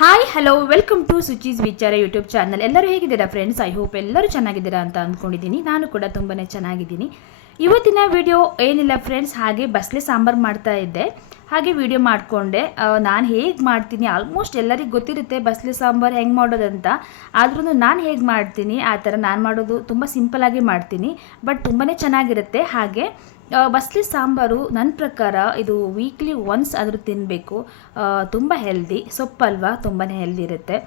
Hi hello welcome to ಸುಚೀಸ್ ವಿಚಾರ YouTube channel. ಎಲ್ಲರೂ ಹೇಗಿದ್ದೀರಾ ಫ್ರೆಂಡ್ಸ್? ಐ ಹೋಪ್ ಎಲ್ಲರೂ ಚೆನ್ನಾಗಿದ್ದೀರಾ ಅಂತ ಅಂದ್ಕೊಂಡಿದ್ದೀನಿ. ನಾನು ಕೂಡ ತುಂಬಾ ಚೆನ್ನಾಗಿದ್ದೀನಿ. ಇವತ್ತಿನ ವಿಡಿಯೋ ಏನಿಲ್ಲ ಫ್ರೆಂಡ್ಸ್, ಹಾಗೆ ಬಸ್ಲೆ ಸಾಂಬಾರು ಮಾಡ್ತಾ ಇದ್ದೆ, ಹಾಗೆ ವಿಡಿಯೋ ಮಾಡಿಕೊಂಡೆ. ನಾನು ಹೇಗೆ ಮಾಡ್ತೀನಿ ಆಲ್ಮೋಸ್ಟ್ ಎಲ್ಲರಿಗೂ ಗೊತ್ತಿರುತ್ತೆ ಬಸ್ಲೆ ಸಾಂಬಾರು ಹೆಂಗೆ ಮಾಡೋದಂತ. ಆದ್ರೂ ನಾನು ಹೇಗೆ ಮಾಡ್ತೀನಿ ಆ ಥರ ನಾನು ಮಾಡೋದು ತುಂಬ ಸಿಂಪಲಾಗಿ ಮಾಡ್ತೀನಿ, ಬಟ್ ತುಂಬಾ ಚೆನ್ನಾಗಿರುತ್ತೆ. ಹಾಗೆ ಬಸ್ಲೆ ಸಾಂಬಾರು ನನ್ನ ಪ್ರಕಾರ ಇದು ವೀಕ್ಲಿ ಒನ್ಸ್ ಆದರೂ ತಿನ್ನಬೇಕು. ತುಂಬ ಹೆಲ್ದಿ ಸೊಪ್ಪಲ್ವಾ, ತುಂಬಾ ಹೆಲ್ದಿ ಇರುತ್ತೆ.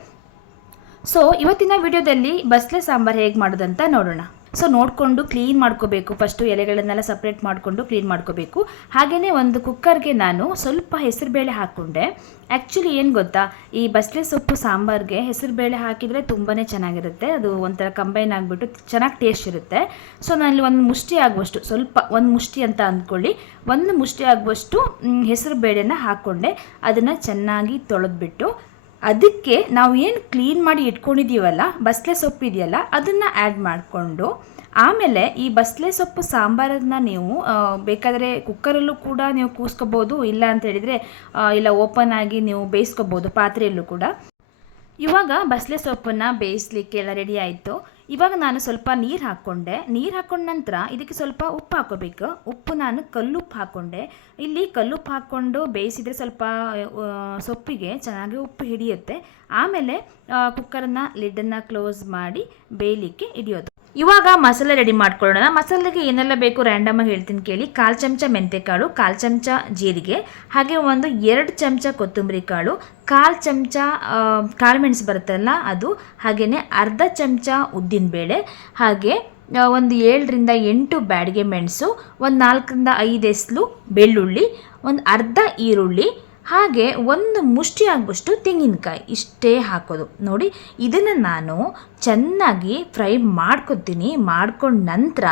ಸೊ ಇವತ್ತಿನ ವಿಡಿಯೋದಲ್ಲಿ ಬಸ್ಲೆ ಸಾಂಬಾರು ಹೇಗೆ ಮಾಡೋದಂತ ನೋಡೋಣ. ಸೊ ನೋಡಿಕೊಂಡು ಕ್ಲೀನ್ ಮಾಡ್ಕೋಬೇಕು. ಫಸ್ಟು ಎಲೆಗಳನ್ನೆಲ್ಲ ಸಪ್ರೇಟ್ ಮಾಡಿಕೊಂಡು ಕ್ಲೀನ್ ಮಾಡ್ಕೋಬೇಕು. ಹಾಗೆಯೇ ಒಂದು ಕುಕ್ಕರ್ಗೆ ನಾನು ಸ್ವಲ್ಪ ಹೆಸರುಬೇಳೆ ಹಾಕ್ಕೊಂಡೆ. ಆ್ಯಕ್ಚುಲಿ ಏನು ಗೊತ್ತಾ, ಈ ಬಸ್ಲೆ ಸೊಪ್ಪು ಸಾಂಬಾರಿಗೆ ಹೆಸರುಬೇಳೆ ಹಾಕಿದರೆ ತುಂಬಾ ಚೆನ್ನಾಗಿರುತ್ತೆ. ಅದು ಒಂಥರ ಕಂಬೈನ್ ಆಗಿಬಿಟ್ಟು ಚೆನ್ನಾಗಿ ಟೇಸ್ಟ್ ಇರುತ್ತೆ. ಸೊ ನಾನು ಒಂದು ಮುಷ್ಟಿ ಆಗುವಷ್ಟು, ಸ್ವಲ್ಪ ಒಂದು ಮುಷ್ಟಿ ಅಂತ ಅಂದ್ಕೊಳ್ಳಿ, ಒಂದು ಮುಷ್ಟಿ ಆಗುವಷ್ಟು ಹೆಸರುಬೇಳೆನ ಹಾಕ್ಕೊಂಡೆ. ಅದನ್ನು ಚೆನ್ನಾಗಿ ತೊಳೆದ್ಬಿಟ್ಟು ಅದಕ್ಕೆ ನಾವು ಏನು ಕ್ಲೀನ್ ಮಾಡಿ ಇಟ್ಕೊಂಡಿದ್ದೀವಲ್ಲ ಬಸ್ಲೆ ಸೊಪ್ಪು ಇದೆಯಲ್ಲ ಅದನ್ನು ಆ್ಯಡ್ ಮಾಡಿಕೊಂಡು, ಆಮೇಲೆ ಈ ಬಸ್ಲೆ ಸೊಪ್ಪು ಸಾಂಬಾರನ್ನು ನೀವು ಬೇಕಾದರೆ ಕುಕ್ಕರಲ್ಲೂ ಕೂಡ ನೀವು ಕೂಸ್ಕೋಬೋದು, ಇಲ್ಲ ಅಂತ ಹೇಳಿದರೆ ಇಲ್ಲ ಓಪನ್ ಆಗಿ ನೀವು ಬೇಯಿಸ್ಕೋಬೋದು ಪಾತ್ರೆಯಲ್ಲೂ ಕೂಡ. ಇವಾಗ ಬಸ್ಲೆ ಸೊಪ್ಪನ್ನು ಬೇಯಿಸ್ಲಿಕ್ಕೆ ಎಲ್ಲ ರೆಡಿ ಆಯಿತು. ಇವಾಗ ನಾನು ಸ್ವಲ್ಪ ನೀರು ಹಾಕ್ಕೊಂಡೆ. ನೀರು ಹಾಕ್ಕೊಂಡ ನಂತರ ಇದಕ್ಕೆ ಸ್ವಲ್ಪ ಉಪ್ಪು ಹಾಕ್ಕೋಬೇಕು. ಉಪ್ಪು ನಾನು ಕಲ್ಲುಪ್ಪು ಹಾಕ್ಕೊಂಡೆ. ಇಲ್ಲಿ ಕಲ್ಲುಪ್ಪು ಹಾಕ್ಕೊಂಡು ಬೇಯಿಸಿದರೆ ಸ್ವಲ್ಪ ಸೊಪ್ಪಿಗೆ ಚೆನ್ನಾಗಿ ಉಪ್ಪು ಹಿಡಿಯುತ್ತೆ. ಆಮೇಲೆ ಕುಕ್ಕರನ್ನು ಲಿಡ್ಡನ್ನು ಕ್ಲೋಸ್ ಮಾಡಿ ಬೇಯಲಿಕ್ಕೆ ಇಡಿಯೋದು. ಇವಾಗ ಮಸಾಲೆ ರೆಡಿ ಮಾಡ್ಕೊಳ್ಳೋಣ. ಮಸಾಲೆಗೆ ಏನೆಲ್ಲ ಬೇಕು ರ್ಯಾಂಡಮಾಗಿ ಹೇಳ್ತೀನಿ ಕೇಳಿ. 1/4 ಚಮಚ ಮೆಂತ್ಯಕಾಳು, 1/4 ಚಮಚ ಜೀರಿಗೆ, ಹಾಗೆ 2 ಚಮಚ ಕೊತ್ತಂಬರಿ ಕಾಳು, 1/4 ಚಮಚ ಕಾಳುಮೆಣಸು ಬರುತ್ತಲ್ಲ ಅದು, ಹಾಗೆಯೇ ಅರ್ಧ ಚಮಚ ಉದ್ದಿನಬೇಳೆ, ಹಾಗೆ 7 ಬ್ಯಾಡಿಗೆ ಮೆಣಸು, 4 ಎಸ್ಲು ಬೆಳ್ಳುಳ್ಳಿ, ಅರ್ಧ ಈರುಳ್ಳಿ, ಹಾಗೆ 1 ಮುಷ್ಟಿ ಆಗುವಷ್ಟು ತೆಂಗಿನಕಾಯಿ. ಇಷ್ಟೇ ಹಾಕೋದು ನೋಡಿ. ಇದನ್ನು ನಾನು ಚೆನ್ನಾಗಿ ಫ್ರೈ ಮಾಡ್ಕೊತೀನಿ. ಮಾಡ್ಕೊಂಡ ನಂತರ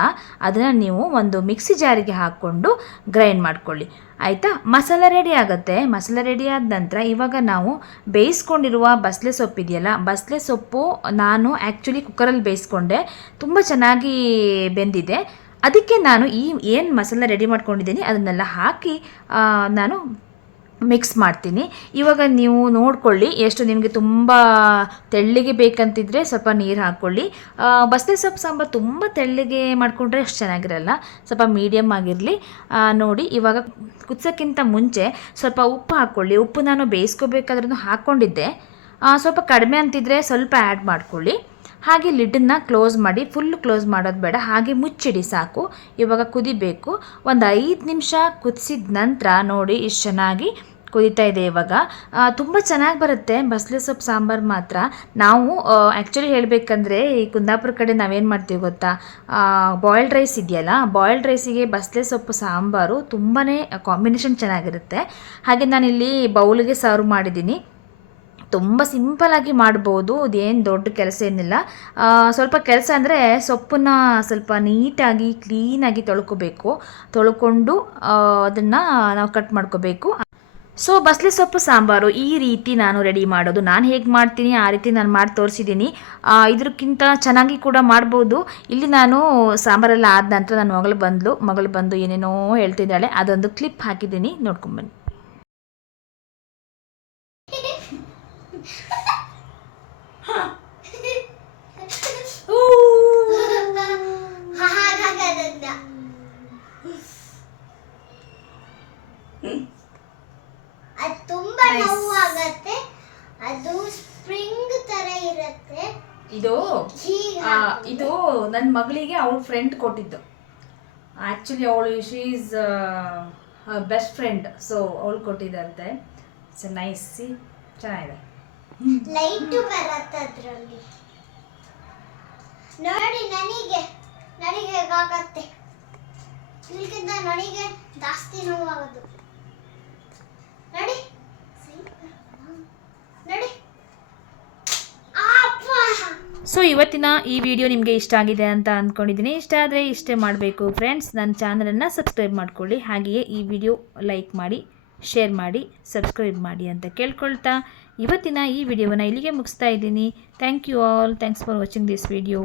ಅದನ್ನು ನೀವು ಒಂದು ಮಿಕ್ಸಿ ಜಾರಿಗೆ ಹಾಕ್ಕೊಂಡು ಗ್ರೈಂಡ್ ಮಾಡ್ಕೊಳ್ಳಿ, ಆಯಿತಾ. ಮಸಾಲೆ ರೆಡಿ ಆಗುತ್ತೆ. ಮಸಾಲೆ ರೆಡಿ ಆದ ನಂತರ ಇವಾಗ ನಾವು ಬೇಯಿಸ್ಕೊಂಡಿರುವ ಬಸ್ಲೆ ಸೊಪ್ಪು ಇದೆಯಲ್ಲ, ಬಸ್ಲೆ ಸೊಪ್ಪು ನಾನು ಆ್ಯಕ್ಚುಲಿ ಕುಕ್ಕರಲ್ಲಿ ಬೇಯಿಸ್ಕೊಂಡೆ, ತುಂಬ ಚೆನ್ನಾಗಿ ಬೆಂದಿದೆ. ಅದಕ್ಕೆ ನಾನು ಏನು ಮಸಾಲೆ ರೆಡಿ ಮಾಡ್ಕೊಂಡಿದ್ದೀನಿ ಅದನ್ನೆಲ್ಲ ಹಾಕಿ ನಾನು ಮಿಕ್ಸ್ ಮಾಡ್ತೀನಿ. ಇವಾಗ ನೀವು ನೋಡ್ಕೊಳ್ಳಿ, ಎಷ್ಟು ನಿಮಗೆ ತುಂಬ ತೆಳ್ಳಗೆ ಬೇಕಂತಿದ್ರೆ ಸ್ವಲ್ಪ ನೀರು ಹಾಕ್ಕೊಳ್ಳಿ. ಬಸ್ಲೆ ಸೊಪ್ಪು ಸಾಂಬಾರು ತುಂಬ ತೆಳ್ಳಗೆ ಮಾಡಿಕೊಂಡ್ರೆ ಅಷ್ಟು ಚೆನ್ನಾಗಿರಲ್ಲ, ಸ್ವಲ್ಪ ಮೀಡಿಯಮ್ ಆಗಿರಲಿ ನೋಡಿ. ಇವಾಗ ಕುದಿಸೋಕ್ಕಿಂತ ಮುಂಚೆ ಸ್ವಲ್ಪ ಉಪ್ಪು ಹಾಕ್ಕೊಳ್ಳಿ. ಉಪ್ಪು ನಾನು ಬೇಯಿಸ್ಕೋಬೇಕಾದ್ರೂ ಹಾಕ್ಕೊಂಡಿದ್ದೆ, ಸ್ವಲ್ಪ ಕಡಿಮೆ ಅಂತಿದ್ರೆ ಸ್ವಲ್ಪ ಆ್ಯಡ್ ಮಾಡ್ಕೊಳ್ಳಿ. ಹಾಗೆ ಲಿಡ್ಡನ್ನು ಕ್ಲೋಸ್ ಮಾಡಿ, ಫುಲ್ ಕ್ಲೋಸ್ ಮಾಡೋದು ಬೇಡ, ಹಾಗೆ ಮುಚ್ಚಿಡಿ ಸಾಕು. ಇವಾಗ ಕುದಿಬೇಕು. 5 ನಿಮಿಷ ಕುದಿಸಿದ ನಂತರ ನೋಡಿ ಇಷ್ಟು ಚೆನ್ನಾಗಿ ಕುದೀತಾ ಇದೆ. ಇವಾಗ ತುಂಬ ಚೆನ್ನಾಗಿ ಬರುತ್ತೆ ಬಸ್ಲೆ ಸೊಪ್ಪು ಸಾಂಬಾರು ಮಾತ್ರ. ನಾವು ಆ್ಯಕ್ಚುಲಿ ಹೇಳಬೇಕಂದ್ರೆ ಈ ಕುಂದಾಪುರ ಕಡೆ ನಾವೇನು ಮಾಡ್ತೀವಿ ಗೊತ್ತಾ, ಬಾಯ್ಲ್ಡ್ ರೈಸ್ ಇದೆಯಲ್ಲ, ಬಾಯ್ಲ್ಡ್ ರೈಸಿಗೆ ಬಸ್ಲೆ ಸೊಪ್ಪು ಸಾಂಬಾರು ತುಂಬಾ ಕಾಂಬಿನೇಷನ್ ಚೆನ್ನಾಗಿರುತ್ತೆ. ಹಾಗೆ ನಾನಿಲ್ಲಿ ಬೌಲಿಗೆ ಸರ್ವ್ ಮಾಡಿದ್ದೀನಿ. ತುಂಬ ಸಿಂಪಲಾಗಿ ಮಾಡ್ಬೋದು, ಇದೇನು ದೊಡ್ಡ ಕೆಲಸ ಏನಿಲ್ಲ. ಸ್ವಲ್ಪ ಕೆಲಸ ಅಂದರೆ ಸೊಪ್ಪನ್ನು ಸ್ವಲ್ಪ ನೀಟಾಗಿ ಕ್ಲೀನಾಗಿ ತೊಳ್ಕೊಂಡು ಅದನ್ನು ನಾವು ಕಟ್ ಮಾಡ್ಕೋಬೇಕು. ಸೊ ಬಸ್ಲೆ ಸೊಪ್ಪು ಸಾಂಬಾರು ಈ ರೀತಿ ನಾನು ರೆಡಿ ಮಾಡೋದು. ನಾನು ಹೇಗೆ ಮಾಡ್ತೀನಿ ಆ ರೀತಿ ನಾನು ಮಾಡಿ ತೋರಿಸಿದ್ದೀನಿ. ಇದಕ್ಕಿಂತ ಚೆನ್ನಾಗಿ ಕೂಡ ಮಾಡ್ಬೋದು. ಇಲ್ಲಿ ನಾನು ಸಾಂಬಾರೆಲ್ಲ ಆದ ನಂತರ ನನ್ನ ಮಗಳು ಬಂದು ಏನೇನೋ ಹೇಳ್ತಿದ್ದಾಳೆ, ಅದೊಂದು ಕ್ಲಿಪ್ ಹಾಕಿದ್ದೀನಿ, ನೋಡ್ಕೊಂಬನ್ನಿ. ತುಂಬಾ ನೋವಾಗುತ್ತೆ, ಅದು ಸ್ಪ್ರಿಂಗ್ ತರ ಇರುತ್ತೆ. ಇದು ನನ್ನ ಮಗಳಿಗೆ ಅವಳ ಫ್ರೆಂಡ್ ಕೊಟ್ಟಿದ್ದು. ಆ್ಯಕ್ಚುಲಿ ಅವಳು she is best friend, so ಅವಳು ಕೊಟ್ಟಿದ್ದಂತೆ. ಇಟ್ಸ್ ನೈಸ್, ಚೆನ್ನಾಗಿದೆ. ಲೈಟ್ ಬರುತ್ತೆ ಅದರಲ್ಲಿ ನೋಡಿ. ನನಗೆ ಹೇಗಾಗತ್ತೆ, ಇದಕ್ಕಿಂತ ನನಗೆ ಜಾಸ್ತಿ ನೋವಾಗೋದು ನೋಡಿ. ಸೊ ಇವತ್ತಿನ ಈ ವಿಡಿಯೋ ನಿಮಗೆ ಇಷ್ಟ ಆಗಿದೆ ಅಂತ ಅಂದ್ಕೊಂಡಿದ್ದೀನಿ. ಇಷ್ಟ ಆದರೆ ಇಷ್ಟೇ ಮಾಡಬೇಕು ಫ್ರೆಂಡ್ಸ್. ನನ್ನ ಚಾನಲನ್ನು ಸಬ್ಸ್ಕ್ರೈಬ್ ಮಾಡ್ಕೊಳ್ಳಿ, ಹಾಗೆಯೇ ಈ ವಿಡಿಯೋ ಲೈಕ್ ಮಾಡಿ, ಶೇರ್ ಮಾಡಿ, ಸಬ್ಸ್ಕ್ರೈಬ್ ಮಾಡಿ ಅಂತ ಕೇಳ್ಕೊಳ್ತಾ ಇವತ್ತಿನ ಈ ವಿಡಿಯೋವನ್ನು ಇಲ್ಲಿಗೆ ಮುಗಿಸ್ತಾ ಇದ್ದೀನಿ. Thank you all. Thanks for watching this video.